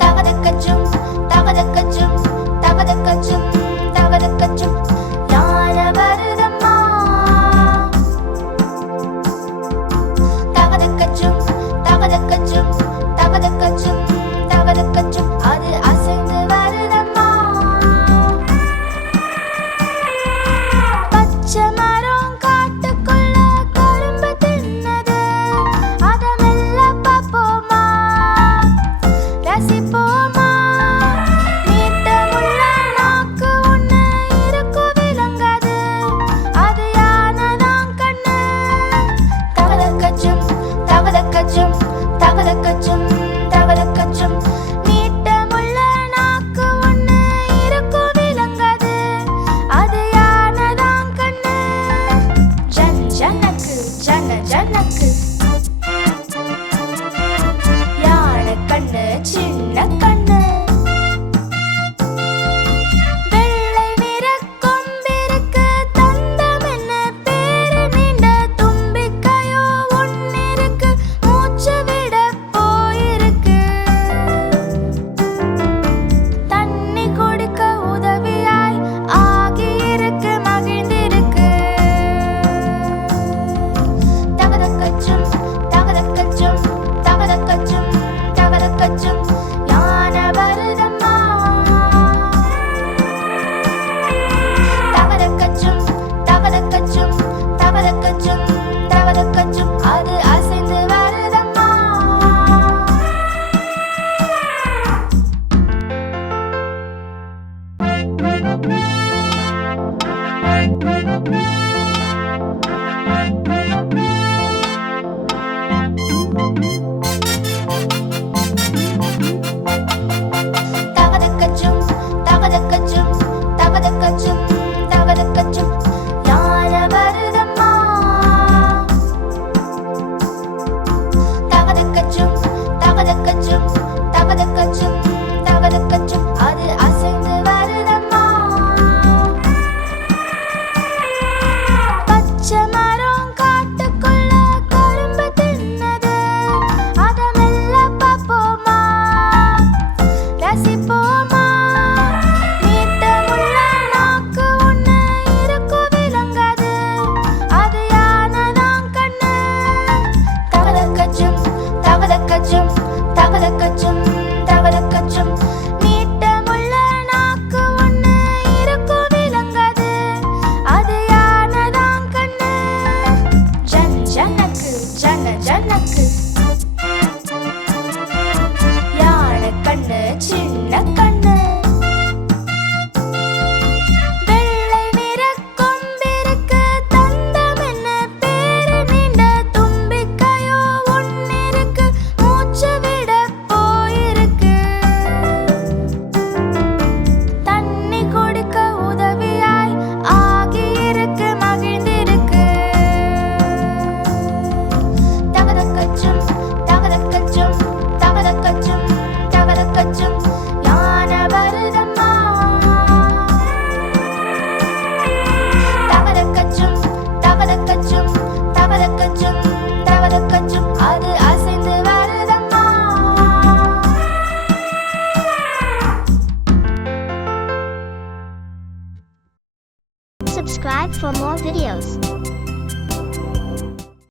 தவதக்கச்சும் தவதக்கச்சும் தவதக்கச்சும் தவதக்கச்சும் யார வருதம்மா. தவதக்கச்சும் தவதக்கச்சும் தவதக்கச்சும் தவதக்கச்சும் அது அசைந்து வருதம்மா. பச்சை மரம் காட்டுக்குள்ள கரும்பு தின்னது, அத மெல்ல பார்ப்போமா, ரசிப்போமா. நீட்டமுள்ள நாக்கு ஒண்ணு இருக்கும் விளங்காது, அது யானைதான் கண்ணு. தவதக்கச்சும் தவதக்கச்சும் தவதக்கச்சும் தவதக்கச்சும் நீட்டமுள்ள நாக்கு ஒண்ணு இருக்கும் விளங்காது, அது யானைதான் கண்ணு. ஜன் ஜனக்கு ஜன ஜனக்கு யானை கண்ணு சின்ன கண்ணு. வெள்ளை நிற கொம்பிருக்கு தந்தம் என்ன பேரு, நீண்ட தும்பிக்கையோ ஒன்னிருக்கு, மூச்சு விட போயிருக்கு. தண்ணி குடிக்க உதவியாய் ஆகியிருக்கு, மகிழ்ந்திருக்கு. தவதக்கச்சும் தவதக்கச்சும் தவதக்கச்சும் தவதக்கச்சும் யானை வருதம்மா. தவதக்கச்சும் தவதக்கச்சும் தவதக்கச்சும் தவதக்கச்சும் அது அசைந்து வருதம்மா. தவதக்கச்சும் தவதக்கச்சும் தவதக்கச்சும் தவதக்கச்சும் யானை வருதம்மா. தவதக்கச்சும் தவதக்கச்சும் தவதக்கச்சும் தவதக்கச்சும் அது அசைந்து வருதம்மா. பச்சை மரம் காட்டுக்குள்ள கரும்பு தின்னது, அத மெல்ல பார்ப்போமா, ரசிப்போமா. நீட்டமுள்ள நாக்கு ஒண்ணு இருக்கும் விளங்காது, அது யானைதான் கண்ணு. தவதக்கச்சும் தவதக்கச்சும் தவதக்கச்சும் தவதக்கச்சும் நீட்டமுள்ள நாக்கு ஒண்ணு இருக்கும் விளங்காது, அது யானைதான் கண்ணு. ஜன் ஜனக்கு ஜன ஜனக்கு யானை கண்ணு சின்ன கண்ணு. வெள்ளை நிற கொம்பிருக்கு தந்தம் என்ன பேரு, நீண்ட தும்பிக்கையோ ஒன்னிருக்கு, மூச்சு விட போயிருக்கு. தண்ணி குடிக்க உதவியாய் ஆகியிருக்கு, மகிழ்ந்திருக்கு. தவதக்கச்சும் தவதக்கச்சும் தவதக்கச்சும் தவதக்கச்சும் யானை வருதம்மா. தவதக்கச்சும் தவதக்கச்சும் தவதக்கச்சும் தவதக்கச்சும் அது அசைந்து வருதம்மா. Subscribe for more videos.